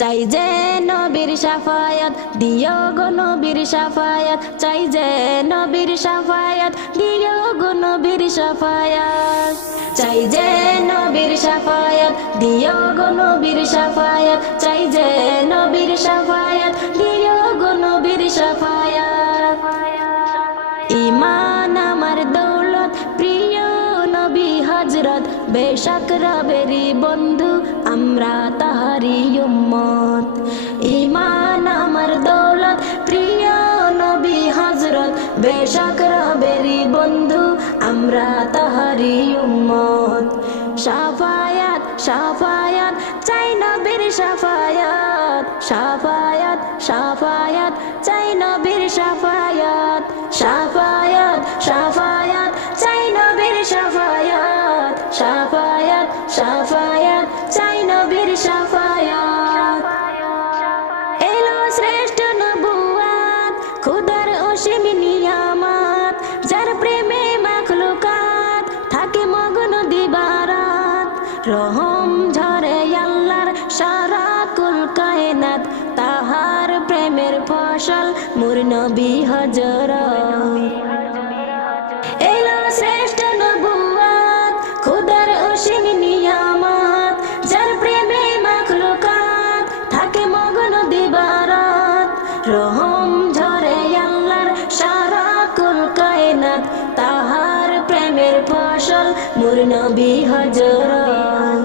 চাই যে নবীর শাফায়াত দিও গো নবীর শাফায়াত, চাই যে নবীর শাফায়াত দিও গো নবীর শাফায়াত, চাই যে নবীর শাফায়াত দিও গো নবীর শাফায়াত, চাই যে নবীর শাফায়াত দিও গো নবীর শাফায়াত। ঈমান আমার দৌলত প্রিয় নবী হযরত, বেশক রবেরই বন্ধু আমরা তাহারি উম্মত। ঈমান আমার দৌলত প্রিয় নবী হযরত, বেশক রবেরই বন্ধু আমরা তাহারি উম্মত। শাফায়াত শাফায়াত চাই নবীর শাফায়াত, শাফায়াত শাফায়াত চাই নবীর শাফায়াত, শাফায়াত শাফায়াত চাই নবীর শাফায়াত, শাফায়াত শাফায়াত চাই নবীর শাফায়াত। এলো শ্রেষ্ঠ নবুয়াত খুদার অসীম নিয়ামত, যার প্রেমে মাখলুকাত থাকে মগ্ন দিবারাত। রহম ঝরে আল্লাহর সারা কুল কায়নাত, তাহার প্রেমের ফসল মোর নবী হযরত। এলো শ্রেষ্ঠ নবুয়াত খুদার অসীম নিয়ামত, যার প্রেমে মাখলুকাত থাকে মগ্ন দিবারাত। রহম ঝরে আল্লাহর সারা কুল কায়নাত, তাহার প্রেমের ফসল মোর নবী হযরত।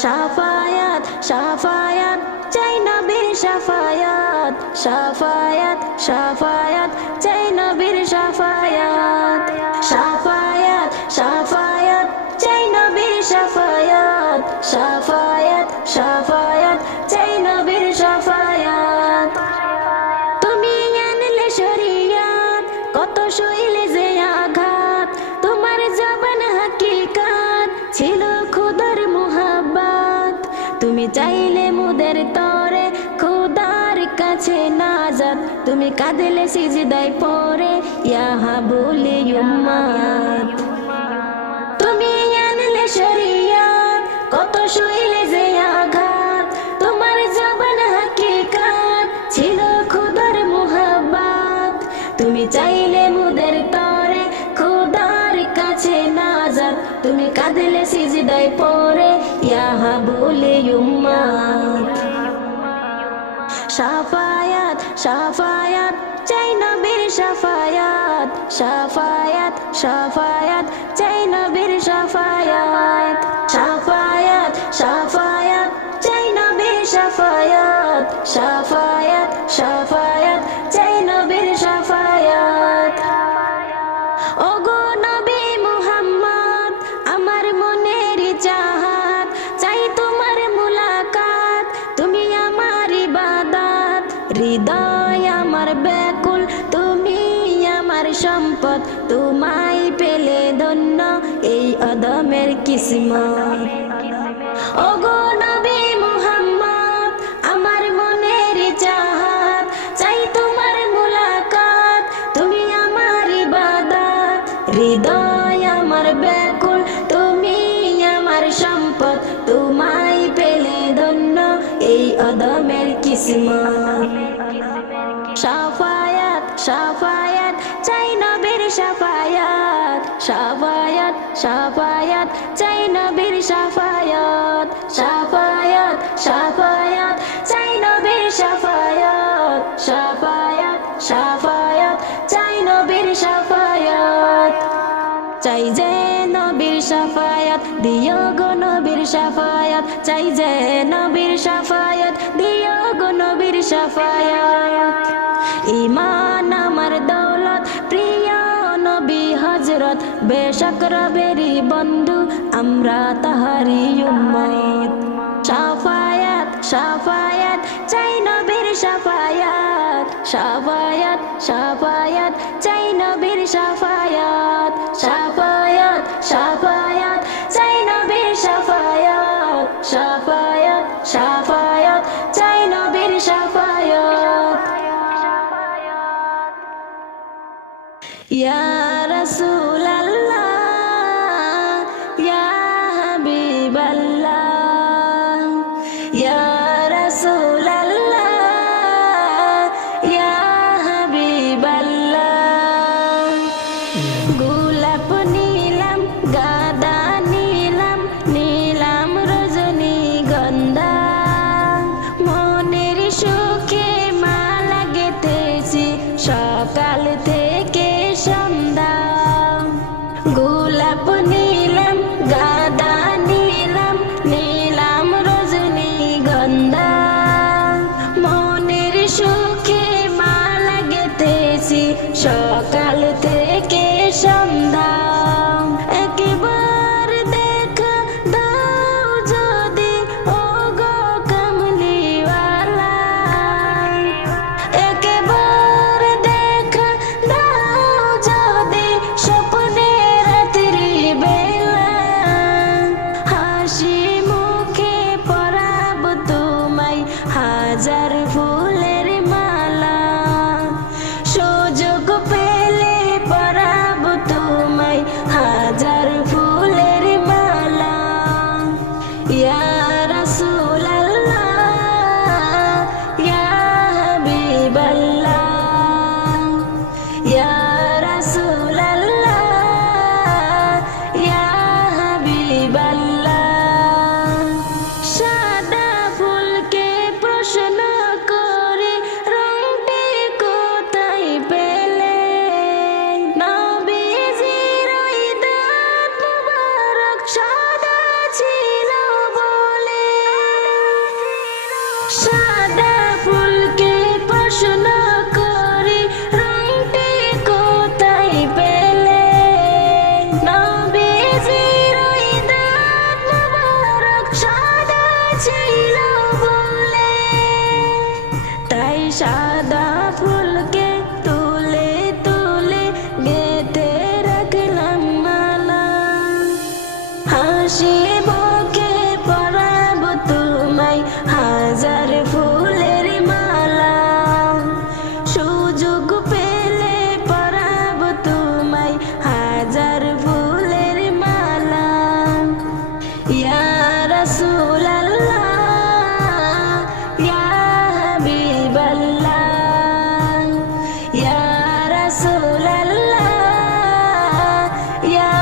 শাফায়াত শাফায়াত চাই নবীর শাফায়াত, শাফায়াত শাফায়াত চাই নবীর শাফায়াত, শাফায়াত শাফায়াত চাই নবীর শাফায়াত, শাফায়াত শাফায়াত চাই নবীর শাফায়াত। তুমি আনলে শরিয়াত কত সইলে যে আঘাত, তোমার জবান হাকিকাত ছিল খুদার মুহাব্বত। তুমি চাইলে মুদের তরে খুদার কাছে নাজাত, তুমি কাঁদলে সিজদায় পড়ে ইয়া হাবুলি উম্মত। তুমি আনলে শরিয়াত কত সইলে যে আঘাত, তোমার জবান হাকিকাত ছিল খুদার মুহাব্বত। তুমি চাইলে মুদের তরে খুদার কাছে নাজাত, তুমি কাঁদলে সিজদায় পড়ে ইয়া হাবুলি উম্মত। শাফায়াত শাফায়াত চাই নবীর শাফায়াত, শাফায়াত শাফায়াত চাই নবীর শাফায়াত, শাফায়াত শাফায়াত চাই নবীর শাফায়াত, শাফায়াত শাফায়াত চাই নবীর শাফায়াত। ওগো নবী মুহাম্মদ আমার মনের চাহাত, চাই তোমার মুলাকাত তুমি আমার ইবাদত। হৃদয় আমার ব্যাকুল তুমি আমার সম্পদ, তোমায় পেলে ধন্য এই আদমের কিসমত। ওগো নবী মুহাম্মদ আমার মনের চাহাত, চাই তোমার মুলাকাত তুমি আমার ইবাদত। হৃদয় আমার ব্যাকুল তুমি আমার সম্পদ, তোমায় পেলে ধন্য এই আদমের কিসমত। শাফায়াত শাফায়াত চাই নবীর শাফায়াত, শাফায়াত শাফায়াত চাই নবীর শাফায়াত, শাফায়াত শাফায়াত চাই নবীর শাফায়াত, শাফায়াত শাফায়াত চাই নবীর শাফায়াত। চাই যে নবীর শাফায়াত দিও গো নবীর শাফায়াত, চাই যে নবীর শাফায়াত দিও গো নবীর শাফায়াত। ঈমান আমার দৌলত প্রিয় নবী হযরত, বেশক রবেরই বন্ধু আমরা তাহারি উম্মত। শাফায়াত শাফায়াত চাই নবীর শাফায়াত, শাফায়াত শাফায়াত চাই নবীর শাফায়াত, শাফায়াত শাফায়াত চাই নবীর শাফায়াত, শাফায়াত শাফায়াত চাই নবীর শাফায়াত। ইয়া রাসূলাল্লাহ ইয়া হাবিবাল্লাহ ইয়া রাসূলাল্লাহ ইয়া হাবিবাল্লাহ। গোলাপ নিলাম গাঁদা নিলাম নিলাম রজনীগন্ধা, মনের সুখে মালা গেঁথেছি সকাল থেকে সন্ধ্যা। গোলাপ নিলাম গাঁদা নিলাম নিলাম রজনীগন্ধা, মনের সুখে মালা গেঁথেছি সকাল থেকে সন্ধ্যা। একবার দেখা দাও যদি ওগো কামলিওয়ালা, একবার দেখা দাও যদি স্বপ্নে রাত্রি বেলা, হাসি মুখে পরাব তোমায় হাজার ফুলের মালা, সুযোগ পেলে পরাব তোমায় হাজার ফুলের মালা। ইয়া রাসূলাল্লাহ ইয়া হাবিবাল্লাহ, ইয়া রাসূলাল্লাহ ইয়া হাবিবাল্লাহ। সাদা ফুলকে প্রশ্ন করে রংটি কোথায় পেলে, নবীজির ওই দাঁত মুবারক সাদা ছিল বলে। সাদা ফুলকে প্রশ্ন করে রংটি কোথায় পেলে, নবীজির ওই দাঁত মুবারক সাদা ছিল বলে। তাই সাদা ফুলকে তুলে তুলে গেঁথে রাখলাম মালা, হাসি মুখে পরাব তোমায় হাজার ফুলের মালা, সুযোগ পেলে পরাব তোমায় হাজার ফুলের মালা। ইয়া রাসূলাল্লাহ ইয়া হাবিবাল্লাহ, ইয়া রাসূলাল্লাহ ইয়া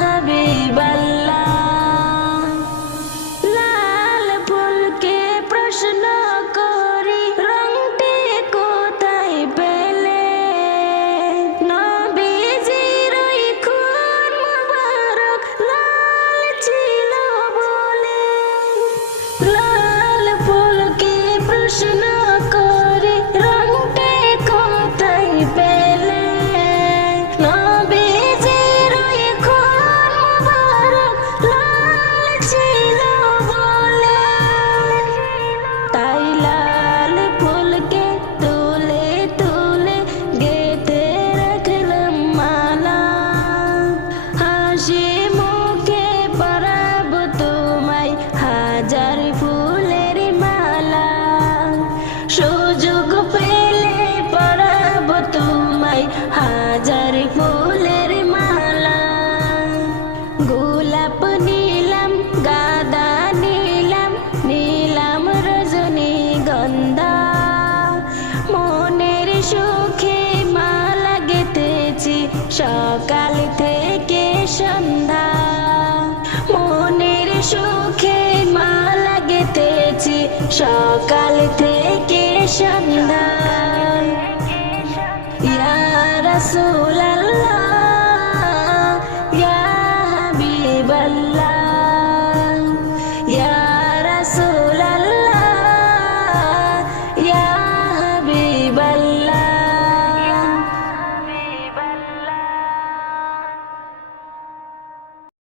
হাবিবাল্লাহ। লাল ফুলকে প্রশ্ন করি রংটি কোথায় পেলে, নবীজির ওই খুন মুবারক লাল ছিল বলে। লাল ফুলকে প্রশ্ন করে রংটি কোথায় পেলে, নবীজির ওই খুন মুবারক লাল ছিল বলে। তাই লাল ফুলকে তুলে তুলে গেঁথে রাখলাম মালা, হাসি মুখে পরাব তোমায় হাজার ফুলের মালা, সুযোগ পেলে পরাব তোমায় হাজার ফুলের মালা। গোলাপ নিলাম গাঁদা নিলাম নিলাম রজনীগন্ধা, মনের সুখে মালা গেঁথেছি সকাল থেকে সন্ধ্যা, মনের সুখে মালা গেঁথেছি সকাল থেকে সন্ধ্যা। ইয়া রাসূলাল্লাহ